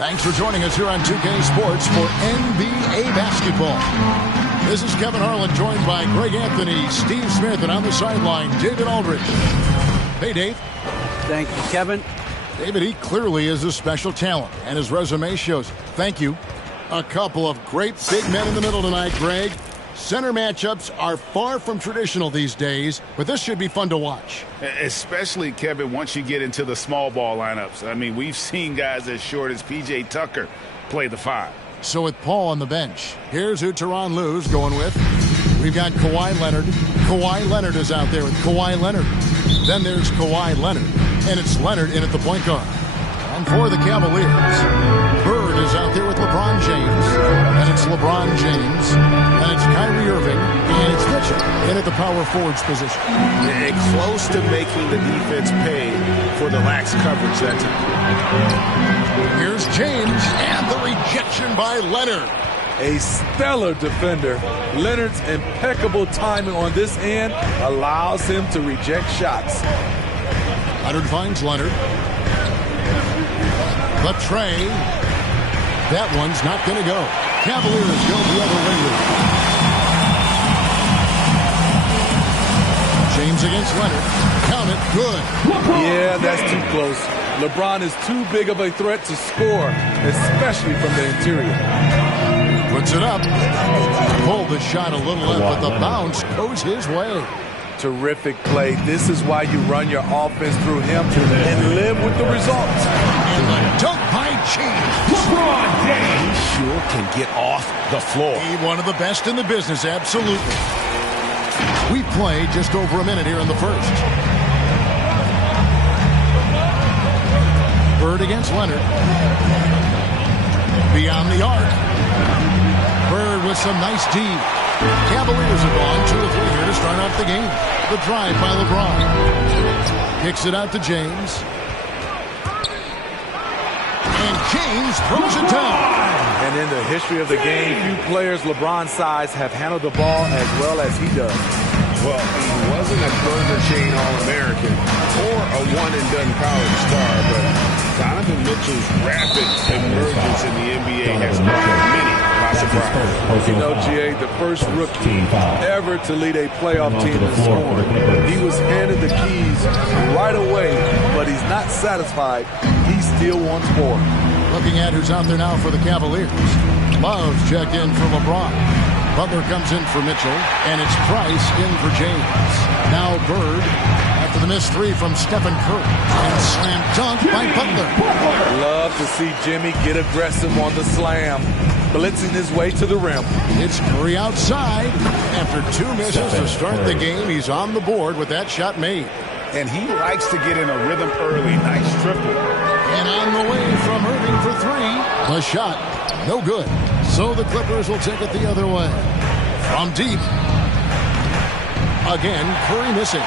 Thanks for joining us here on 2K Sports for NBA basketball. This is Kevin Harlan, joined by Greg Anthony, Steve Smith, and on the sideline, David Aldridge. Hey, Dave. Thank you, Kevin. David, he clearly is a special talent, and his resume shows. Thank you. A couple of great big men in the middle tonight, Greg. Center matchups are far from traditional these days, but this should be fun to watch. Especially, Kevin, once you get into the small ball lineups. I mean, we've seen guys as short as P.J. Tucker play the 5. So with Paul on the bench, here's who Tyronn Lue's going with. We've got Kawhi Leonard. Kawhi Leonard is out there with Kawhi Leonard. Then there's Kawhi Leonard, and it's Leonard in at the point guard. And for the Cavaliers, Bird is out there with LeBron James, and it's LeBron James, and it's Kyrie Irving, and it's Mitchell in at the power forwards position. And close to making the defense pay for the lax coverage that time. Here's James, and the rejection by Leonard. A stellar defender. Leonard's impeccable timing on this end allows him to reject shots. Leonard finds Leonard. The tray. That one's not going to go. Cavaliers go the other way with it. James against Leonard. Count it. Good. Yeah, that's too close. LeBron is too big of a threat to score, especially from the interior. Puts it up. Pulled the shot a little left, but the bounce goes his way. Terrific play. This is why you run your offense through him and live with the results. And the dunk by James. LeBron James. He sure can get off the floor. He's one of the best in the business, absolutely. We played just over a minute here in the first. Bird against Leonard. Beyond the arc. Bird with some nice D. Cavaliers have gone 2 or 3 here to start off the game. The drive by LeBron. Kicks it out to James. And James throws it down. And in the history of the game, few players LeBron's size have handled the ball as well as he does. Well, he wasn't a Burger Chain All-American or a one-and-done college star, but Donovan Mitchell's rapid emergence in the NBA has caught many by surprise. You know, G.A., the first rookie ever to lead a playoff team in scoring. He was handed the keys right away, but he's not satisfied. He still wants more. Looking at who's out there now for the Cavaliers. Love's checked in for LeBron. Butler comes in for Mitchell, and it's Price in for James. Now Bird, after the missed 3 from Stephen Curry, and slam dunk by Butler. Love to see Jimmy get aggressive on the slam, blitzing his way to the rim. It's Curry outside. After 2 misses to start the game, he's on the board with that shot made. And he likes to get in a rhythm early. Nice triple. And on the way from Irving for 3. The shot, no good. So the Clippers will take it the other way. From deep. Again, Curry missing.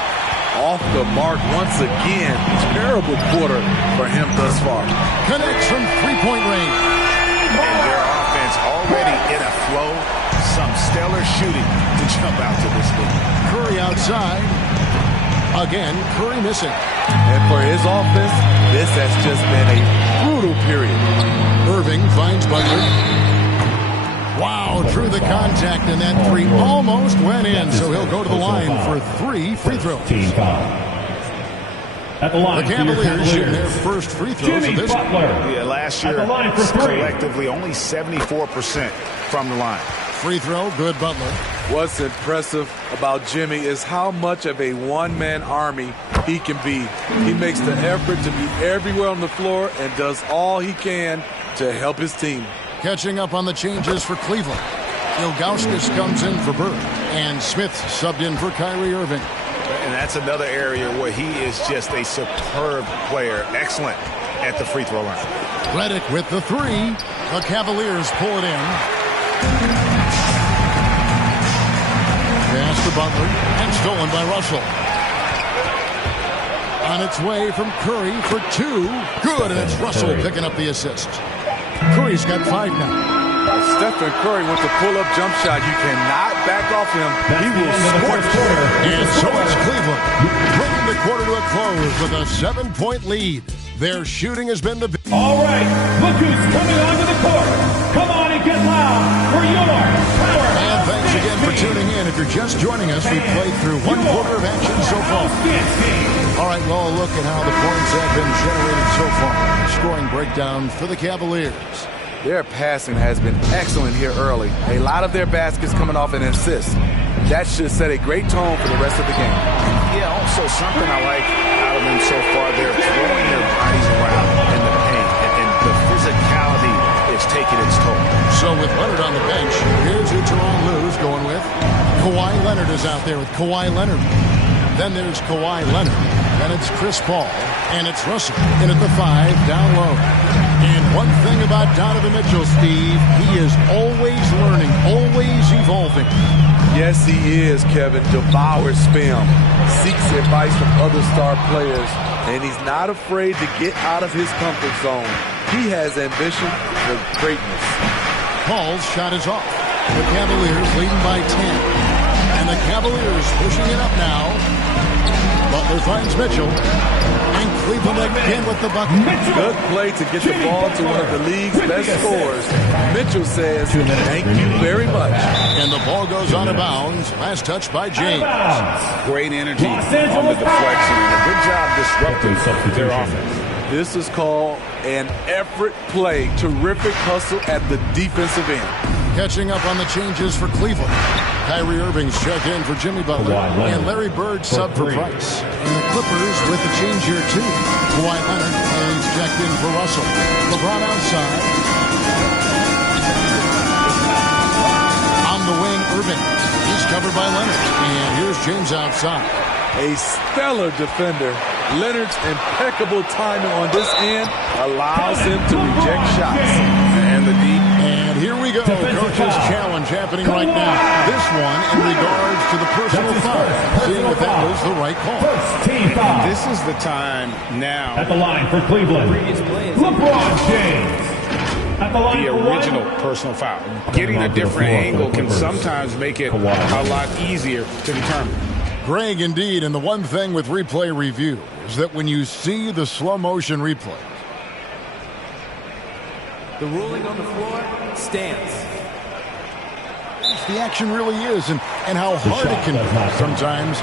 Off the mark once again. Terrible quarter for him thus far. Connects from 3-point range. And their offense already in a flow. Some stellar shooting to jump out to this lead. Curry outside. Again, Curry missing. And for his offense, this has just been a brutal period. Irving finds Butler. Wow, through the contact, and that 3 almost went in, so he'll go to the line for 3 free throws. At the line, the Cavaliers shooting their first free throws of this. Yeah, last year, collectively, only 74% from the line. Free throw, good Butler. What's impressive about Jimmy is how much of a one-man army he can be. He makes the effort to be everywhere on the floor and does all he can to help his team. Catching up on the changes for Cleveland. Ilgauskas comes in for Bird, and Smith subbed in for Kyrie Irving. And that's another area where he is just a superb player. Excellent at the free throw line. Redick with the 3. The Cavaliers pull it in. Pass to Butler, and stolen by Russell. On its way from Curry for 2. Good, and it's Russell picking up the assist. Curry's got 5 now. Stephen Curry with the pull-up jump shot. You cannot back off him. He will scorch. And so it's Cleveland, bringing the quarter to a close with a 7-point lead. Their shooting has been the... All right. Look who's coming onto the court. Come on and get loud for your power. And thanks again for tuning in. If you're just joining us, we've played through one quarter of action so far. All right, well, look at how the points have been generated so far. Scoring breakdown for the Cavaliers. Their passing has been excellent here early. A lot of their baskets coming off an assist. That should set a great tone for the rest of the game. Yeah, also something I like out of them so far, they're throwing their bodies around in the paint, and the physicality is taking its toll. So with Leonard on the bench, here's who Tyronn Lue's going with. Kawhi Leonard is out there with Kawhi Leonard. Then there's Kawhi Leonard. Then it's Chris Paul. And it's Russell in at the 5, down low. And one thing about Donovan Mitchell, Steve, he is always learning, always evolving. Yes, he is, Kevin. Devours film, seeks advice from other star players, and he's not afraid to get out of his comfort zone. He has ambition for greatness. Paul's shot is off. The Cavaliers leading by 10. And the Cavaliers pushing it up now. Butler finds Mitchell. And Cleveland again with the bucket. Good play to get the ball to one of the league's best scorers. Mitchell says, thank you very much. And the ball goes out of bounds. Last touch by James. Great energy on the deflection, and a good job disrupting their offense. This is called an effort play. Terrific hustle at the defensive end. Catching up on the changes for Cleveland. Kyrie Irving's checked in for Jimmy Butler. And Larry Bird sub for Price. And the Clippers with the change here too. Kawhi Leonard is checked in for Russell. LeBron outside. On the wing, Irving. He's covered by Leonard. And here's James outside. A stellar defender. Leonard's impeccable timing on this end allows him to reject shots. And the deep. And here we go. Coach's challenge happening right now. This one in regards to the personal foul. Seeing if that was the right call. And this is the time now. At the line for Cleveland, LeBron James. At the line The for original personal foul. Getting a different angle can sometimes make it a lot easier to determine. Greg, indeed, and the one thing with replay review is that when you see the slow motion replay, The ruling on the floor stands. the action really is and how hard it can be sometimes,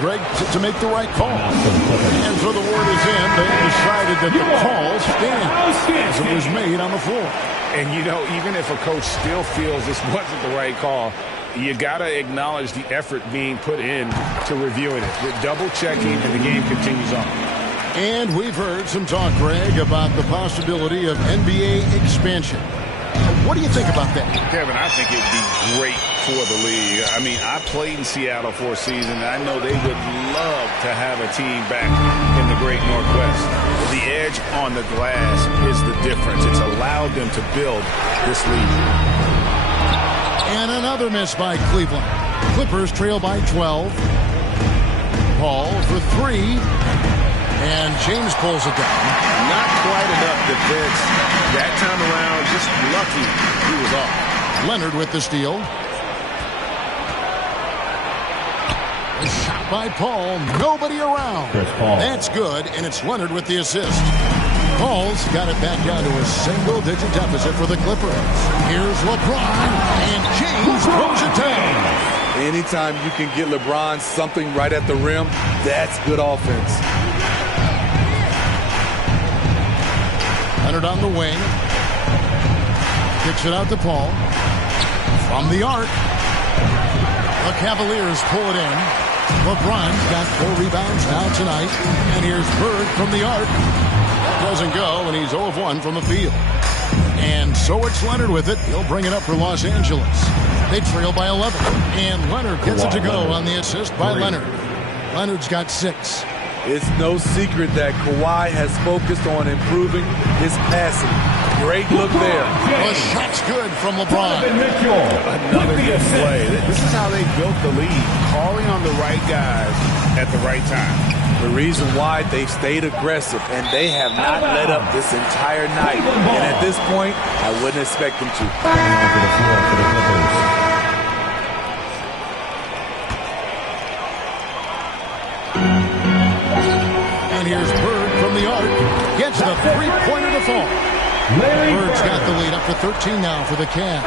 Greg, to make the right call. And so the word is in. They decided that the call stands as it was made on the floor. And, even if a coach still feels this wasn't the right call, you got to acknowledge the effort being put in to reviewing it. With double checking, and the game continues on. And we've heard some talk, Greg, about the possibility of NBA expansion. What do you think about that? Kevin, I think it would be great for the league. I mean, I played in Seattle for a season, and I know they would love to have a team back in the great Northwest. The edge on the glass is the difference. It's allowed them to build this league. And another miss by Cleveland. Clippers trail by 12. Paul for 3. And James pulls it down. Not quite enough defense. That time around, just lucky he was off. Leonard with the steal. A shot by Paul. Nobody around. That's good, and it's Leonard with the assist. Paul's got it back down to a single-digit deficit for the Clippers. Here's LeBron, and James throws it down. Anytime you can get LeBron something right at the rim, that's good offense. Leonard on the wing. Kicks it out to Paul. From the arc. The Cavaliers pull it in. LeBron's got 4 rebounds now tonight. And here's Bird from the arc. Doesn't go, and he's 0 of 1 from the field. And so it's Leonard with it. He'll bring it up for Los Angeles. They trail by 11. And Leonard gets it to go on the assist by Leonard. Leonard's got 6. It's no secret that Kawhi has focused on improving his passing. Great look there. The shot's good from LeBron. Another good play. This is how they built the lead, calling on the right guys at the right time. The reason why they've stayed aggressive, and they have not let up this entire night. And at this point, I wouldn't expect them to. And here's Bird from the arc. Gets the three-pointer to fall. Bird's got the lead up to 13 now for the Cavs.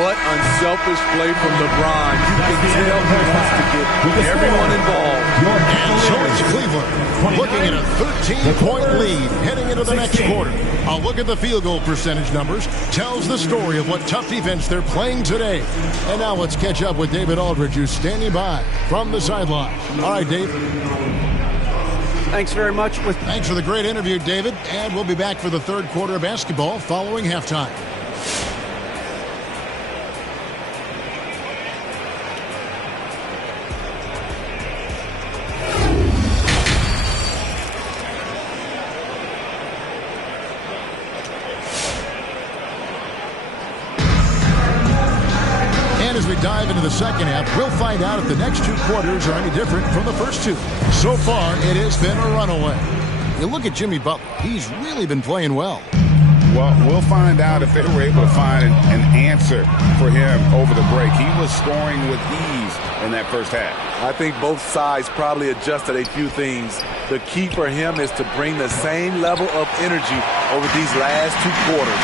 What unselfish play from LeBron. You can tell he wants to get everyone involved. And so it's Cleveland looking at a 13-point lead heading into the next quarter. A look at the field goal percentage numbers tells the story of what tough defense they're playing today. And now let's catch up with David Aldridge, who's standing by from the sideline. All right, Dave. Thanks very much. Thanks for the great interview, David. And we'll be back for the third quarter of basketball following halftime. As we dive into the second half, we'll find out if the next two quarters are any different from the first two. So far, it has been a runaway. You look at Jimmy Butler. He's really been playing well. Well, we'll find out if they were able to find an answer for him over the break. He was scoring with ease in that first half. I think both sides probably adjusted a few things. The key for him is to bring the same level of energy over these last two quarters.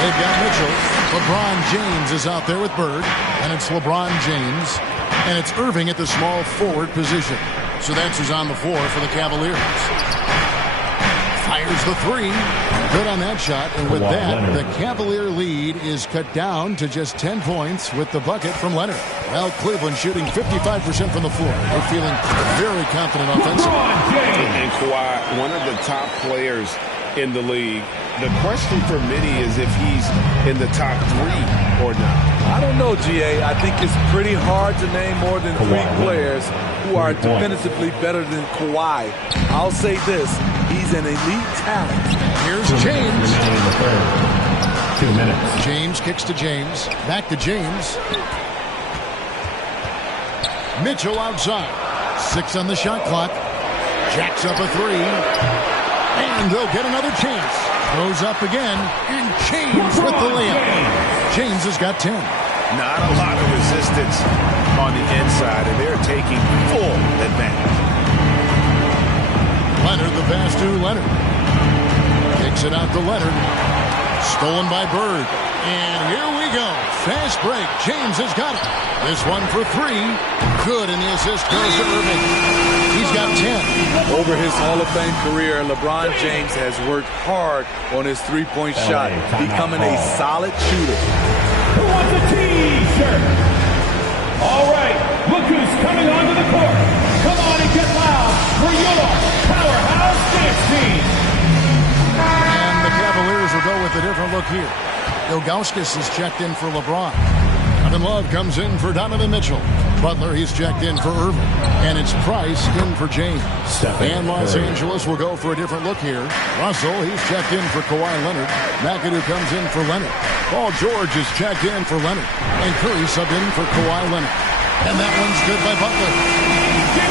They've got Mitchell. LeBron James is out there with Bird. And it's LeBron James. And it's Irving at the small forward position. So that's who's on the floor for the Cavaliers. Fires the three. Good on that shot. And with that, the Cavalier lead is cut down to just 10 points with the bucket from Leonard. Well, Cleveland shooting 55% from the floor. They're feeling very confident offensively. And Kawhi, one of the top players in the league. The question for many is if he's in the top three or not. I don't know, GA. I think it's pretty hard to name more than three players who are definitively better than Kawhi. I'll say this. He's an elite talent. Here's James. 2 minutes. James kicks to James. Back to James. Mitchell outside. 6 on the shot clock. Jacks up a three. And they'll get another chance. Goes up again. And James with the layup. James has got 10. Not a lot of resistance on the inside, and they're taking full advantage. Leonard, the pass to Leonard. Kicks it out to Leonard. Stolen by Bird. And here we go. Fast break. James has got it. This one for three. Good, and the assist goes to Irving. He's got 10. Over his Hall of Fame career, LeBron James has worked hard on his three-point shot, becoming a solid shooter. Who wants a T-shirt? All right, look who's coming onto the court. Come on and get loud for your powerhouse dance team. And the Cavaliers will go with a different look here. Ilgauskas is checked in for LeBron. Kevin Love comes in for Donovan Mitchell. Butler, he's checked in for Irving. And it's Price in for James. And Los Angeles will go for a different look here. Russell, he's checked in for Kawhi Leonard. McAdoo comes in for Leonard. Paul George is checked in for Leonard. And Curry subbed in for Kawhi Leonard. And that one's good by Butler.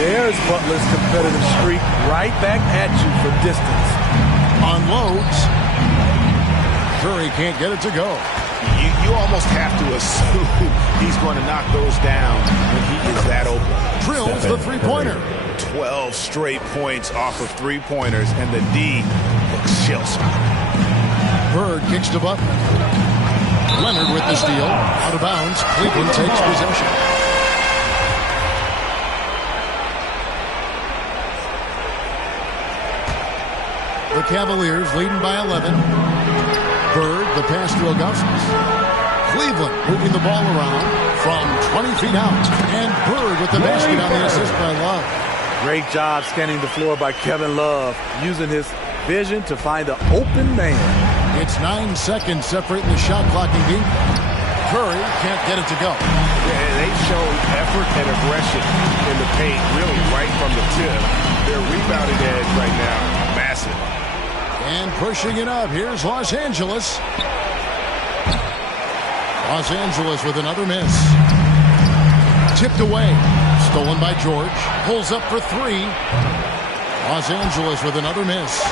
There's Butler's competitive streak right back at you for distance. Unloads. Curry can't get it to go. You almost have to assume he's going to knock those down when he is that open. Drills the three-pointer. 12 straight points off of three-pointers, and the D looks shell-shocked. Bird kicks to Butler. Leonard with the steal. Out of bounds. Cleveland takes possession. The Cavaliers leading by 11. Bird, the pass to Ilgauskas. Cleveland moving the ball around from 20 feet out. And Bird with the basket on the assist by Love. Great job scanning the floor by Kevin Love, using his vision to find the open man. It's 9 seconds separating the shot clock and game. Curry can't get it to go. Yeah, they've shown effort and aggression in the paint, really right from the tip. Their rebounding edge right now, massive. And pushing it up, here's Los Angeles. Los Angeles with another miss. Tipped away. Stolen by George. Pulls up for three. Los Angeles with another miss.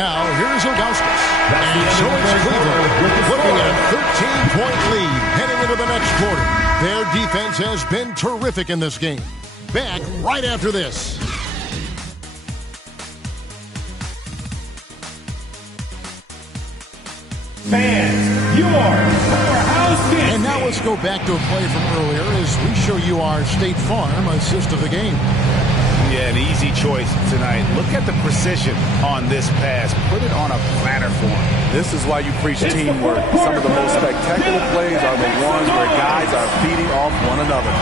Now, here's Ilgauskas. And so it's Cleveland looking at a 13-point lead heading into the next quarter. Their defense has been terrific in this game. Back right after this. Fans, your powerhouse dance. And now let's go back to a play from earlier as we show you our State Farm assist of the game. Yeah, an easy choice tonight. Look at the precision on this pass. Put it on a platter form. This is why you preach teamwork. Some of the most spectacular plays are the ones where guys are feeding off one another.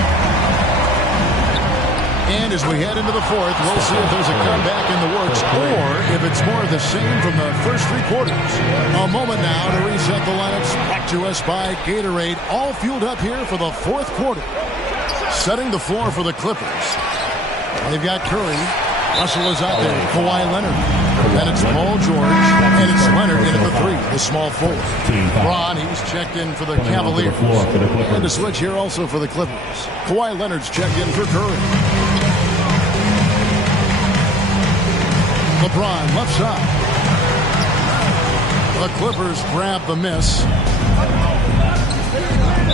And as we head into the fourth, we'll see if there's a comeback in the works or if it's more of the same from the first three quarters. A moment now to reset the lineups. Brought to us by Gatorade. All fueled up here for the fourth quarter. Setting the floor for the Clippers. They've got Curry. Russell is out there. Kawhi Leonard. Then it's Paul George. And it's Leonard in at the three. The small forward. Ron, he's checked in for the Cavaliers. And a switch here also for the Clippers. Kawhi Leonard's checked in for Curry. LeBron left side. The Clippers grab the miss.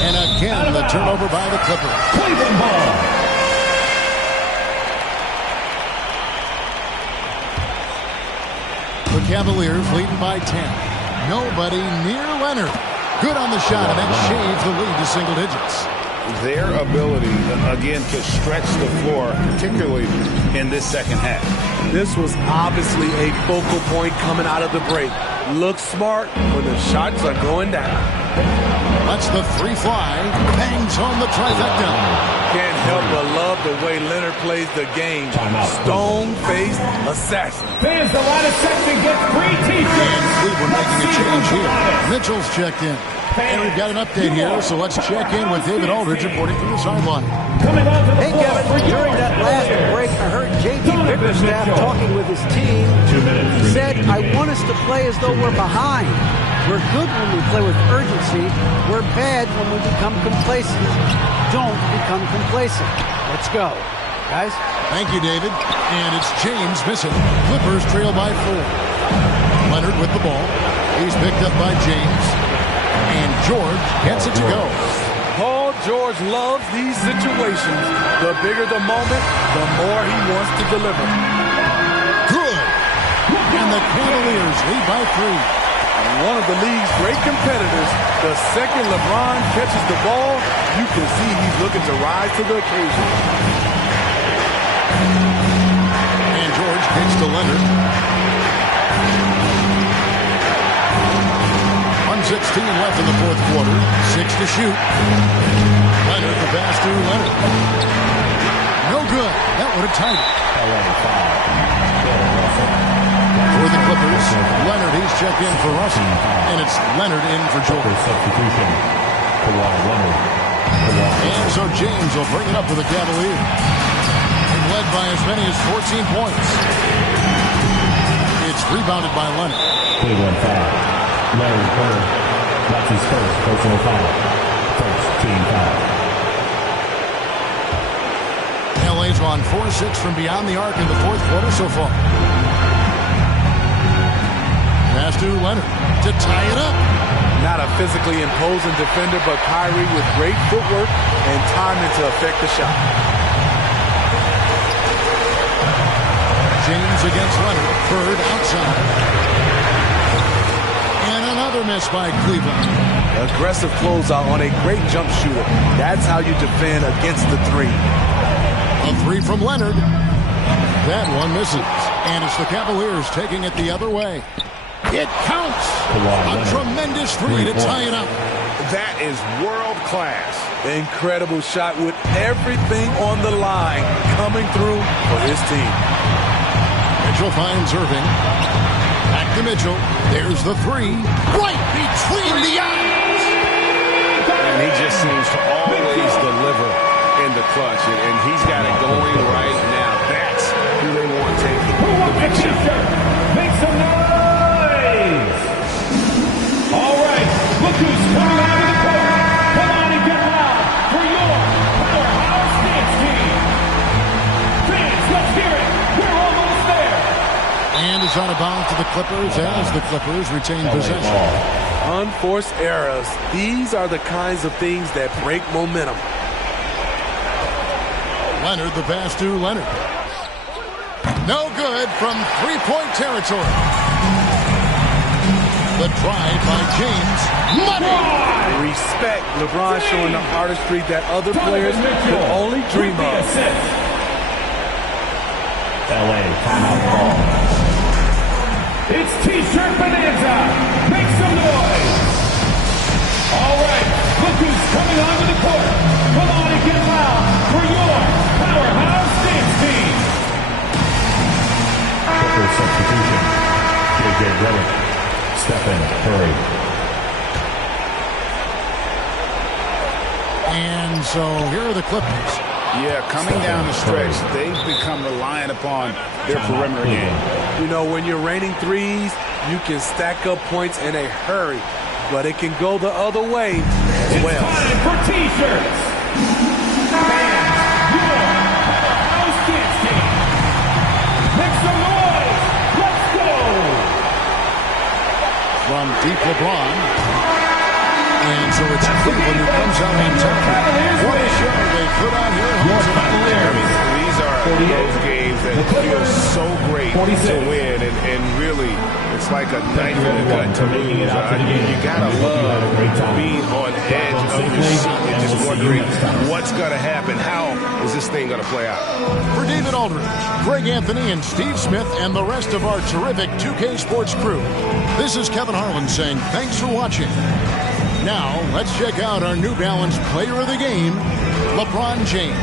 And again, the turnover by the Clippers. Cleveland ball. The Cavaliers leading by 10. Nobody near Leonard. Good on the shot, and that shaves the lead to single digits. Their ability, again, to stretch the floor, particularly in this second half. This was obviously a focal point coming out of the break. Looks smart when the shots are going down. That's the three fly. Bangs home the trifecta. Can't help but love the way Leonard plays the game. Stone-faced assassin. Fans, the line is set to get free t-shirts. Cleveland making a change here. Mitchell's checked in. And we've got an update here, so let's check in with David Aldridge reporting from the sideline. Coming on to the Hey, Kevin, during that last break, I heard J.T. Bickerstaff talking with his team. He said, I want us to play as though we're behind. We're good when we play with urgency. We're bad when we become complacent. Don't become complacent. Let's go. Guys? Thank you, David. And it's James missing. Clippers trail by 4. Leonard with the ball. He's picked up by James. And George gets it to go. Paul George loves these situations. The bigger the moment, the more he wants to deliver. Good. And the Cavaliers lead by 3. One of the league's great competitors. The second LeBron catches the ball, you can see he's looking to rise to the occasion. And George kicks to Leonard. 1:16 left in the fourth quarter. 6 to shoot. Leonard, the pass to Leonard. No good. That would have tied it. For the Clippers, Leonard, he's checked in for Russell. And it's Leonard in for George. Substitution. Kawhi Leonard. And so James will bring it up for the Cavaliers. They've led by as many as 14 points. It's rebounded by Leonard. Cleveland foul. Leonard Burr. That's his first personal foul. First team foul. LA's on 4-6 from beyond the arc in the fourth quarter so far. Pass to Leonard to tie it up. Not a physically imposing defender, but Kyrie with great footwork and timing to affect the shot. James against Leonard. Bird outside. And another miss by Cleveland. Aggressive closeout on a great jump shooter. That's how you defend against the three. A three from Leonard. That one misses. And it's the Cavaliers taking it the other way. It counts. A tremendous three to tie it up. That is world class. Incredible shot with everything on the line coming through for his team. Mitchell finds Irving. Back to Mitchell. There's the three. Right between the eyes. And he just seems to always deliver in the clutch. And he's got it going right now. That's who they want taking the big shot. Make some noise. All right, look who's coming out of the court. Come on and get loud for your powerhouse dance team. Fans, let's hear it. We're almost there. And it's out of bounds to the Clippers as the Clippers retain possession. Unforced errors. These are the kinds of things that break momentum. Leonard, the pass to Leonard. No good from three-point territory. The drive by James. Money! Respect. LeBron showing the artistry that other players could only dream of. LA timeout call. It's T-shirt bonanza. Make some noise. All right, look who's coming onto the court. Come on and get loud for your powerhouse dance team. Clippers substitution. J.J. Redick. Step in. Hurry. And so here are the Clippers. Yeah, coming down the stretch, they've become reliant upon their perimeter game. You know, when you're raining threes, you can stack up points in a hurry, but it can go the other way as well. It's time for T-shirts. Fans, your powerhouse dance team. Make some noise. Let's go. From deep LeBron. And so it's Cleveland who comes out on top. What a show they put on here. These are those games that feel so great to win, and really, it's like a knife in the gut to lose. You gotta love being on edge of your seat and just wondering what's gonna happen. How is this thing gonna play out? For David Aldridge, Greg Anthony, and Steve Smith, and the rest of our terrific 2K Sports crew, this is Kevin Harlan saying thanks for watching. Now, let's check out our New Balance player of the game, LeBron James.